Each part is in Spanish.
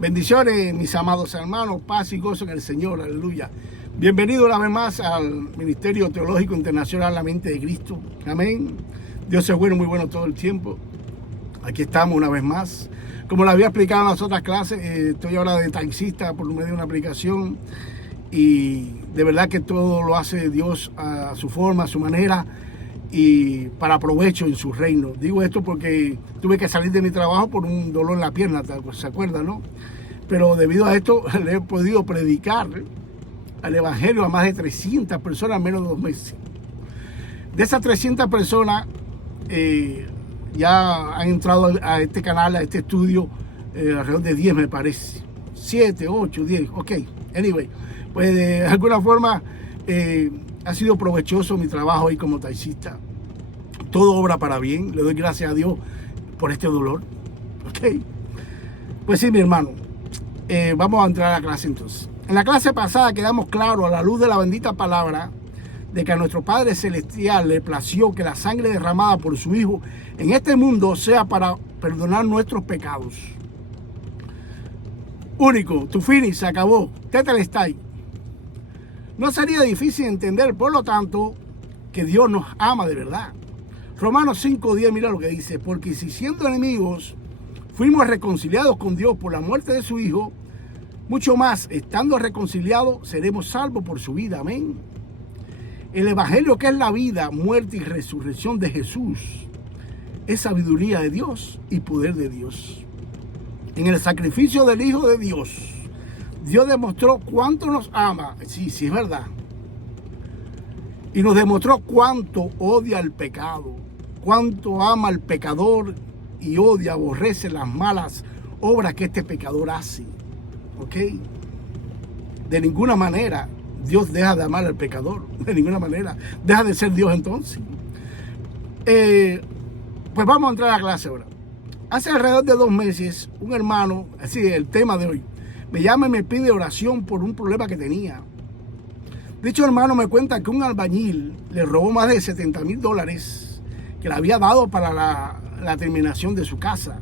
Bendiciones, mis amados hermanos, paz y gozo en el Señor, aleluya. Bienvenido una vez más al Ministerio Teológico Internacional La Mente de Cristo, amén. Dios es bueno, muy bueno todo el tiempo. Aquí estamos una vez más. Como lo había explicado en las otras clases, estoy ahora de taxista por medio de una aplicación y de verdad que todo lo hace Dios a su forma, a su manera y para provecho en su reino. Digo esto porque tuve que salir de mi trabajo por un dolor en la pierna, ¿se acuerdan, no? Pero debido a esto le he podido predicar al Evangelio a más de 300 personas en menos de 2 meses. De esas 300 personas ya han entrado a este canal, a este estudio, alrededor de 10 me parece. 7, 8, 10, ok. Anyway, pues de alguna forma ha sido provechoso mi trabajo ahí como taxista. Todo obra para bien. Le doy gracias a Dios por este dolor. Ok. Pues sí, mi hermano. Vamos a entrar a la clase entonces. En la clase pasada quedamos claros a la luz de la bendita palabra de que a nuestro Padre Celestial le plació que la sangre derramada por su Hijo en este mundo sea para perdonar nuestros pecados. Único, tu finish, se acabó. Tetelestai. No sería difícil entender, por lo tanto, que Dios nos ama de verdad. Romanos 5:10, mira lo que dice: porque si siendo enemigos fuimos reconciliados con Dios por la muerte de su Hijo, mucho más, estando reconciliados, seremos salvos por su vida. Amén. El Evangelio, que es la vida, muerte y resurrección de Jesús, es sabiduría de Dios y poder de Dios. En el sacrificio del Hijo de Dios, Dios demostró cuánto nos ama. Sí, es verdad. Y nos demostró cuánto odia el pecado, cuánto ama al pecador y odia, aborrece las malas obras que este pecador hace. ¿Ok? De ninguna manera Dios deja de amar al pecador. De ninguna manera. Deja de ser Dios entonces. Pues vamos a entrar a la clase ahora. Hace alrededor de 2 meses, un hermano, así el tema de hoy, me llama y me pide oración por un problema que tenía. Dicho hermano me cuenta que un albañil le robó más de $70,000 que le había dado para la terminación de su casa.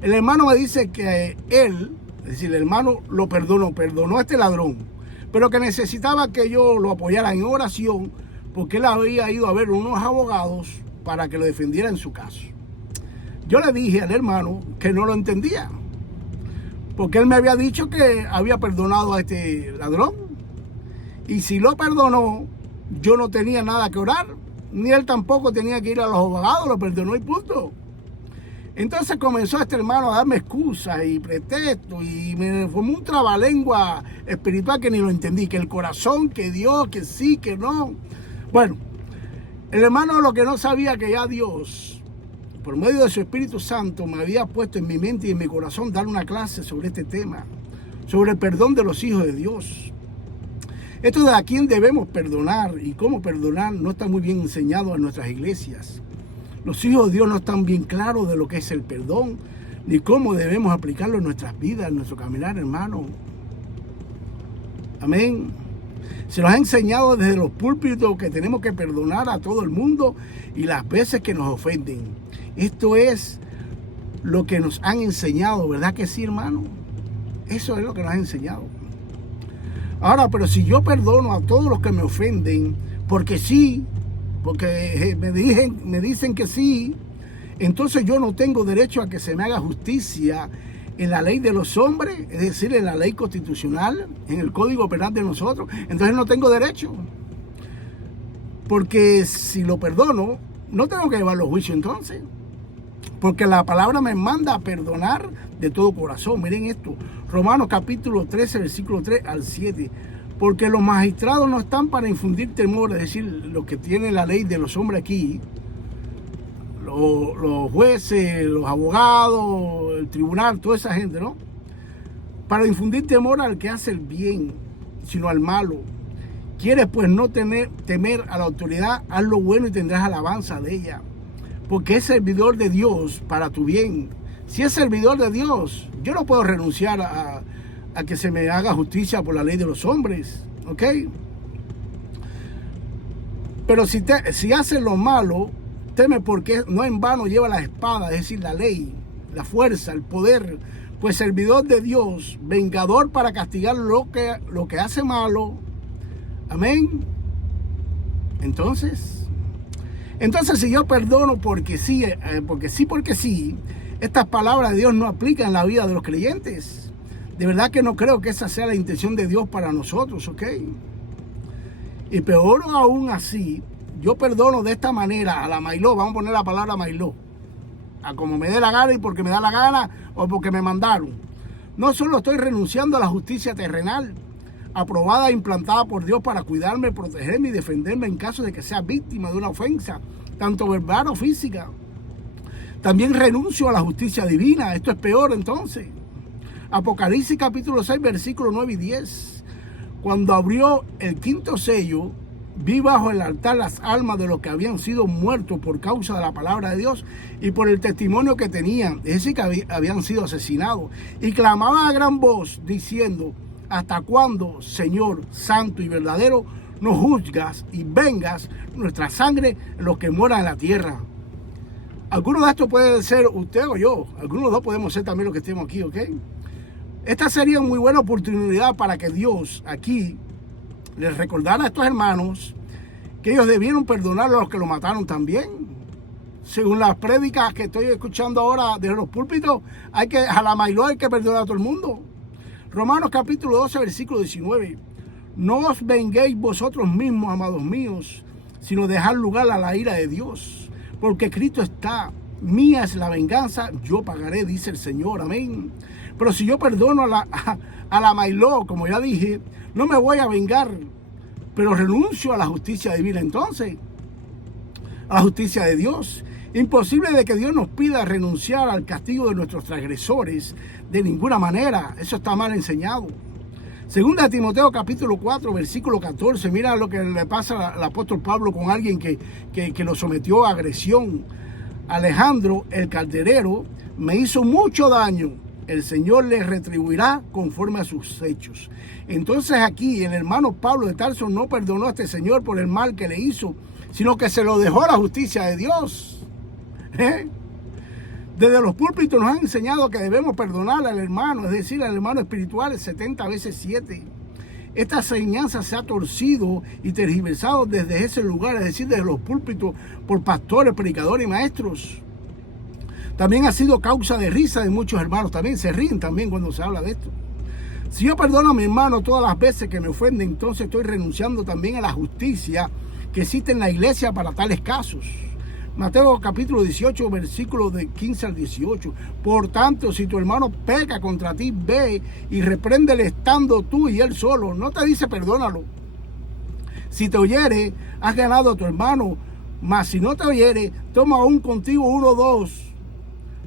El hermano me dice que él, es decir, el hermano lo perdonó a este ladrón, pero que necesitaba que yo lo apoyara en oración porque él había ido a ver unos abogados para que lo defendieran en su caso. Yo le dije al hermano que no lo entendía, porque él me había dicho que había perdonado a este ladrón. Y si lo perdonó, yo no tenía nada que orar, ni él tampoco tenía que ir a los abogados, lo perdonó y punto. Entonces comenzó este hermano a darme excusas y pretextos y me formó un trabalengua espiritual que ni lo entendí, que el corazón, que Dios, que sí, que no. Bueno, el hermano lo que no sabía que ya Dios, por medio de su Espíritu Santo, me había puesto en mi mente y en mi corazón dar una clase sobre este tema, sobre el perdón de los hijos de Dios. Esto de a quién debemos perdonar y cómo perdonar no está muy bien enseñado en nuestras iglesias. Los hijos de Dios no están bien claros de lo que es el perdón, ni cómo debemos aplicarlo en nuestras vidas, en nuestro caminar, hermano. Amén. Se nos ha enseñado desde los púlpitos que tenemos que perdonar a todo el mundo y las veces que nos ofenden. Esto es lo que nos han enseñado, ¿verdad que sí, hermano? Eso es lo que nos han enseñado. Ahora, pero si yo perdono a todos los que me ofenden, porque sí, porque me dicen que sí, entonces yo no tengo derecho a que se me haga justicia en la ley de los hombres, es decir, en la ley constitucional, en el código penal de nosotros. Entonces no tengo derecho. Porque si lo perdono, no tengo que llevar los juicios entonces. Porque la palabra me manda a perdonar de todo corazón. Miren esto, Romanos capítulo 13, versículo 3 al 7. Porque los magistrados no están para infundir temor, es decir, lo que tiene la ley de los hombres aquí, los jueces, los abogados, el tribunal, toda esa gente, ¿no? Para infundir temor al que hace el bien, sino al malo. Quieres pues no temer a la autoridad, haz lo bueno y tendrás alabanza de ella. Porque es servidor de Dios para tu bien. Si es servidor de Dios, yo no puedo renunciar a que se me haga justicia por la ley de los hombres, ¿ok? Pero si haces lo malo, teme porque no en vano lleva la espada, es decir, la ley, la fuerza, el poder, pues servidor de Dios, vengador para castigar lo que hace malo. Amén. Entonces si yo perdono porque sí, estas palabras de Dios no aplican en la vida de los creyentes. De verdad que no creo que esa sea la intención de Dios para nosotros, ¿ok? Y peor aún así, yo perdono de esta manera a la Mailó, vamos a poner la palabra Mailó, a como me dé la gana y porque me da la gana o porque me mandaron. No solo estoy renunciando a la justicia terrenal, aprobada e implantada por Dios para cuidarme, protegerme y defenderme en caso de que sea víctima de una ofensa, tanto verbal o física. También renuncio a la justicia divina. Esto es peor entonces. Apocalipsis capítulo 6, versículos 9 y 10. Cuando abrió el quinto sello, vi bajo el altar las almas de los que habían sido muertos por causa de la palabra de Dios y por el testimonio que tenían, es decir, que habían sido asesinados. Y clamaban a gran voz diciendo: ¿hasta cuándo, Señor santo y verdadero, nos juzgas y vengas nuestra sangre en los que moran en la tierra? Algunos de estos pueden ser usted o yo. Algunos de los dos podemos ser también los que estemos aquí, ¿ok? Esta sería una muy buena oportunidad para que Dios aquí les recordara a estos hermanos que ellos debieron perdonar a los que lo mataron también. Según las prédicas que estoy escuchando ahora de los púlpitos, a la Mailó hay que perdonar a todo el mundo. Romanos capítulo 12, versículo 19. No os venguéis vosotros mismos, amados míos, sino dejad lugar a la ira de Dios. Porque Cristo está: mía es la venganza, yo pagaré, dice el Señor. Amén. Pero si yo perdono a la Mailó, como ya dije, no me voy a vengar, pero renuncio a la justicia divina entonces, a la justicia de Dios. Imposible de que Dios nos pida renunciar al castigo de nuestros transgresores de ninguna manera. Eso está mal enseñado. Segunda de Timoteo capítulo 4, versículo 14. Mira lo que le pasa al apóstol Pablo con alguien que lo sometió a agresión. Alejandro, el calderero, me hizo mucho daño. El Señor le retribuirá conforme a sus hechos. Entonces aquí el hermano Pablo de Tarso no perdonó a este señor por el mal que le hizo, sino que se lo dejó a la justicia de Dios. Desde los púlpitos nos han enseñado que debemos perdonar al hermano, es decir, al hermano espiritual 70 veces 7. Esta enseñanza se ha torcido y tergiversado desde ese lugar, es decir, desde los púlpitos, por pastores, predicadores y maestros. También ha sido causa de risa de muchos hermanos, también se ríen también cuando se habla de esto. Si yo perdono a mi hermano todas las veces que me ofende, entonces estoy renunciando también a la justicia que existe en la iglesia para tales casos. Mateo capítulo 18, versículos de 15 al 18. Por tanto, si tu hermano peca contra ti, ve y repréndele estando tú y él solo. No te dice perdónalo. Si te oyere, has ganado a tu hermano. Mas si no te oyere, toma aún contigo 1 o 2,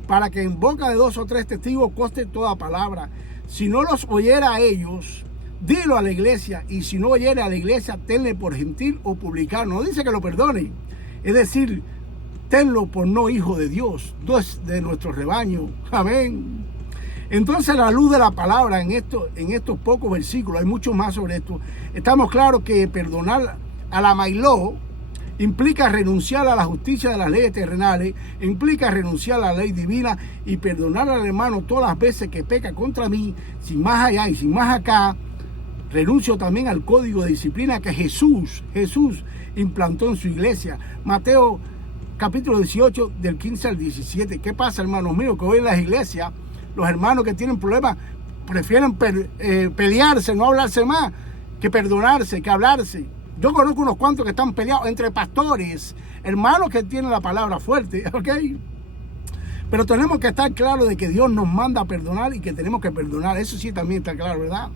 para que en boca de 2 o 3 testigos conste toda palabra. Si no los oyera a ellos, dilo a la iglesia. Y si no oyere a la iglesia, tenle por gentil o publicano. No dice que lo perdone. Es decir, tenlo por no hijo de Dios, no es de nuestro rebaño. Amén. Entonces, a la luz de la palabra en estos pocos versículos, hay mucho más sobre esto, estamos claros que perdonar a la Mailó implica renunciar a la justicia de las leyes terrenales, implica renunciar a la ley divina y perdonar al hermano todas las veces que peca contra mí, sin más allá y sin más acá. Renuncio también al código de disciplina que Jesús implantó en su iglesia. Mateo capítulo 18, del 15 al 17. ¿Qué pasa, hermanos míos? Que hoy en las iglesias, los hermanos que tienen problemas prefieren pelearse, no hablarse más, que perdonarse, que hablarse. Yo conozco unos cuantos que están peleados entre pastores, hermanos que tienen la palabra fuerte, ¿ok? Pero tenemos que estar claros de que Dios nos manda a perdonar y que tenemos que perdonar. Eso sí también está claro, ¿verdad?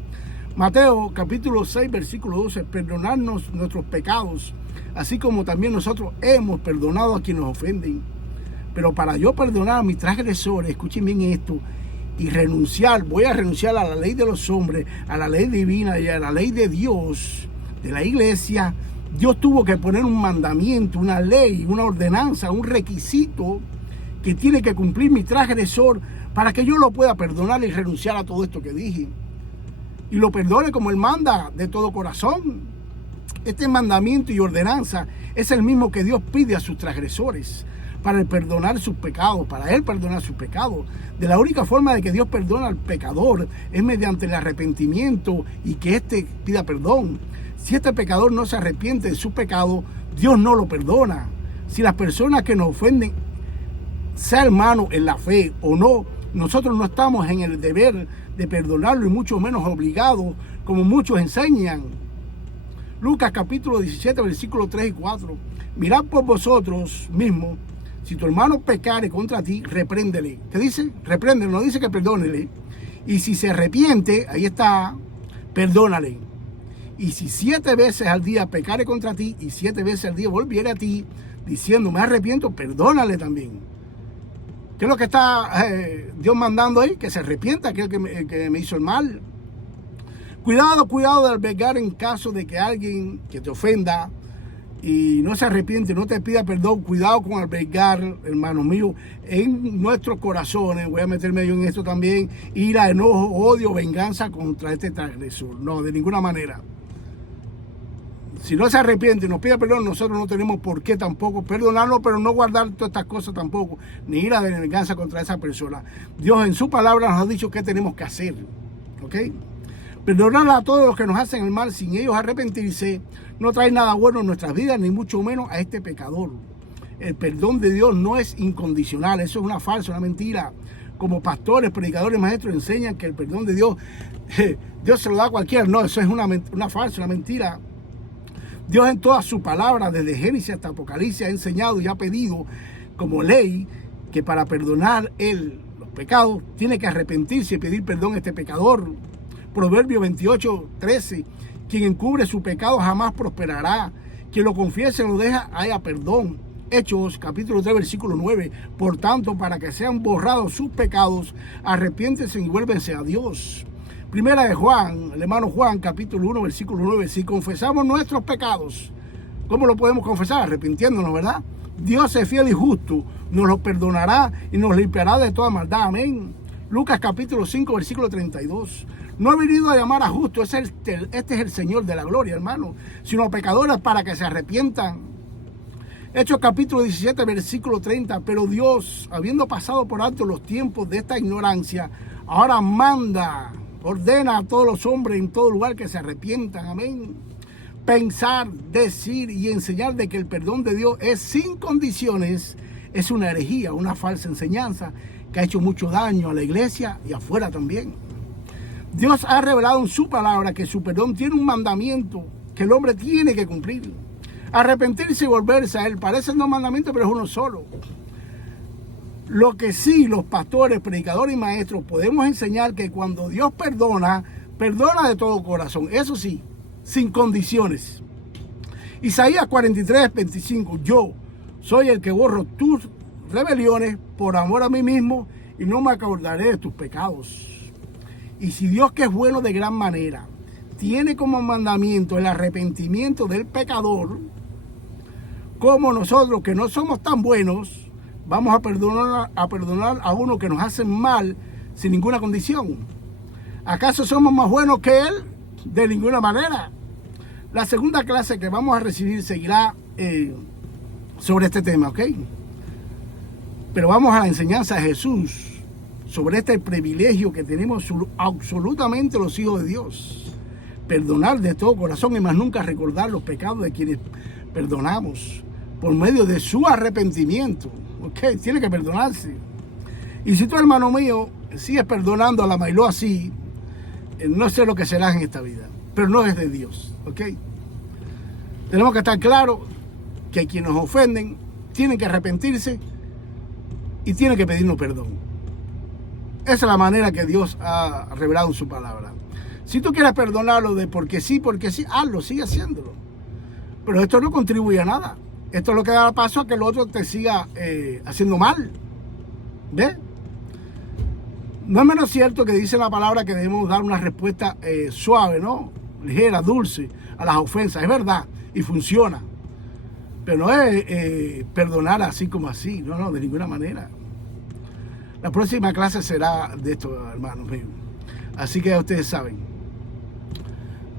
Mateo capítulo 6, versículo 12. Perdonarnos nuestros pecados, así como también nosotros hemos perdonado a quienes nos ofenden. Pero para yo perdonar a mis transgresores, escuchen bien esto, y voy a renunciar a la ley de los hombres, a la ley divina y a la ley de Dios, de la iglesia. Dios tuvo que poner un mandamiento, una ley, una ordenanza, un requisito que tiene que cumplir mi transgresor para que yo lo pueda perdonar y renunciar a todo esto que dije. Y lo perdone como Él manda, de todo corazón. Este mandamiento y ordenanza es el mismo que Dios pide a sus transgresores. para el perdonar sus pecados, para Él perdonar sus pecados. De la única forma de que Dios perdona al pecador es mediante el arrepentimiento y que éste pida perdón. Si este pecador no se arrepiente de su pecado, Dios no lo perdona. Si las personas que nos ofenden, sea hermano en la fe o no, nosotros no estamos en el deber de perdonarlo y mucho menos obligados, como muchos enseñan. Lucas capítulo 17, versículos 3 y 4. Mirad por vosotros mismos, si tu hermano pecare contra ti, repréndele. ¿Qué dice? Repréndele, no dice que perdónele. Y si se arrepiente, ahí está, perdónale. Y si 7 veces al día pecare contra ti y 7 veces al día volviere a ti, diciendo, me arrepiento, perdónale también. ¿Qué es lo que está Dios mandando ahí? Que se arrepienta aquel que me hizo el mal. Cuidado de albergar en caso de que alguien que te ofenda y no se arrepiente, no te pida perdón. Cuidado con albergar, hermano mío, en nuestros corazones, voy a meterme yo en esto también, ira, enojo, odio, venganza contra este transgresor. No, de ninguna manera. Si no se arrepiente y nos pide perdón, nosotros no tenemos por qué tampoco perdonarlo, pero no guardar todas estas cosas tampoco, ni ira de venganza contra esa persona. Dios en su palabra nos ha dicho qué tenemos que hacer, ¿ok? Perdonar a todos los que nos hacen el mal sin ellos arrepentirse no trae nada bueno en nuestras vidas, ni mucho menos a este pecador. El perdón de Dios no es incondicional, eso es una falsa, una mentira. Como pastores, predicadores, maestros enseñan que el perdón de Dios, Dios se lo da a cualquiera. No, eso es una falsa, una mentira. Dios en toda su palabra, desde Génesis hasta Apocalipsis, ha enseñado y ha pedido como ley que para perdonar los pecados tiene que arrepentirse y pedir perdón a este pecador. Proverbio 28, 13, quien encubre su pecado jamás prosperará, quien lo confiese lo deja haya perdón. Hechos capítulo 3 versículo 9, por tanto para que sean borrados sus pecados, arrepiéntense y vuélvense a Dios. Primera de Juan, el hermano Juan, capítulo 1, versículo 9. Si confesamos nuestros pecados, ¿cómo lo podemos confesar? Arrepintiéndonos, ¿verdad? Dios es fiel y justo, nos lo perdonará y nos limpiará de toda maldad. Amén. Lucas capítulo 5, versículo 32. No he venido a llamar a justos, este es el Señor de la gloria, hermano, sino a pecadores para que se arrepientan. Hechos capítulo 17, versículo 30. Pero Dios, habiendo pasado por alto los tiempos de esta ignorancia, ahora ordena a todos los hombres en todo lugar que se arrepientan. Amén. Pensar, decir y enseñar de que el perdón de Dios es sin condiciones es una herejía, una falsa enseñanza que ha hecho mucho daño a la iglesia y afuera también. Dios ha revelado en su palabra que su perdón tiene un mandamiento que el hombre tiene que cumplir. Arrepentirse y volverse a Él. Parecen dos mandamientos, pero es uno solo. Lo que sí los pastores, predicadores y maestros podemos enseñar que cuando Dios perdona, perdona de todo corazón. Eso sí, sin condiciones. Isaías 43, 25. Yo soy el que borro tus rebeliones por amor a mí mismo y no me acordaré de tus pecados. Y si Dios, que es bueno de gran manera, tiene como mandamiento el arrepentimiento del pecador, como nosotros que no somos tan buenos, vamos a perdonar a uno que nos hace mal sin ninguna condición. ¿Acaso somos más buenos que Él? De ninguna manera. La segunda clase que vamos a recibir seguirá sobre este tema, ¿ok? Pero vamos a la enseñanza de Jesús sobre este privilegio que tenemos absolutamente los hijos de Dios. Perdonar de todo corazón y más nunca recordar los pecados de quienes perdonamos por medio de su arrepentimiento. ¿Ok? Tiene que perdonarse. Y si tú, hermano mío, sigues perdonando a la Mailó así, no sé lo que serás en esta vida, pero no es de Dios. ¿Ok? Tenemos que estar claros que quienes nos ofenden tienen que arrepentirse y tienen que pedirnos perdón. Esa es la manera que Dios ha revelado en su palabra. Si tú quieres perdonarlo de porque sí, hazlo, sigue haciéndolo. Pero esto no contribuye a nada. Esto es lo que da paso a que el otro te siga haciendo mal. ¿Ves? No es menos cierto que dice la palabra que debemos dar una respuesta suave, ¿no? Ligera, dulce a las ofensas. Es verdad y funciona. Pero no es perdonar así como así. No, de ninguna manera. La próxima clase será de esto, hermanos míos. Así que ya ustedes saben.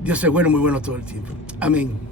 Dios es bueno, muy bueno todo el tiempo. Amén.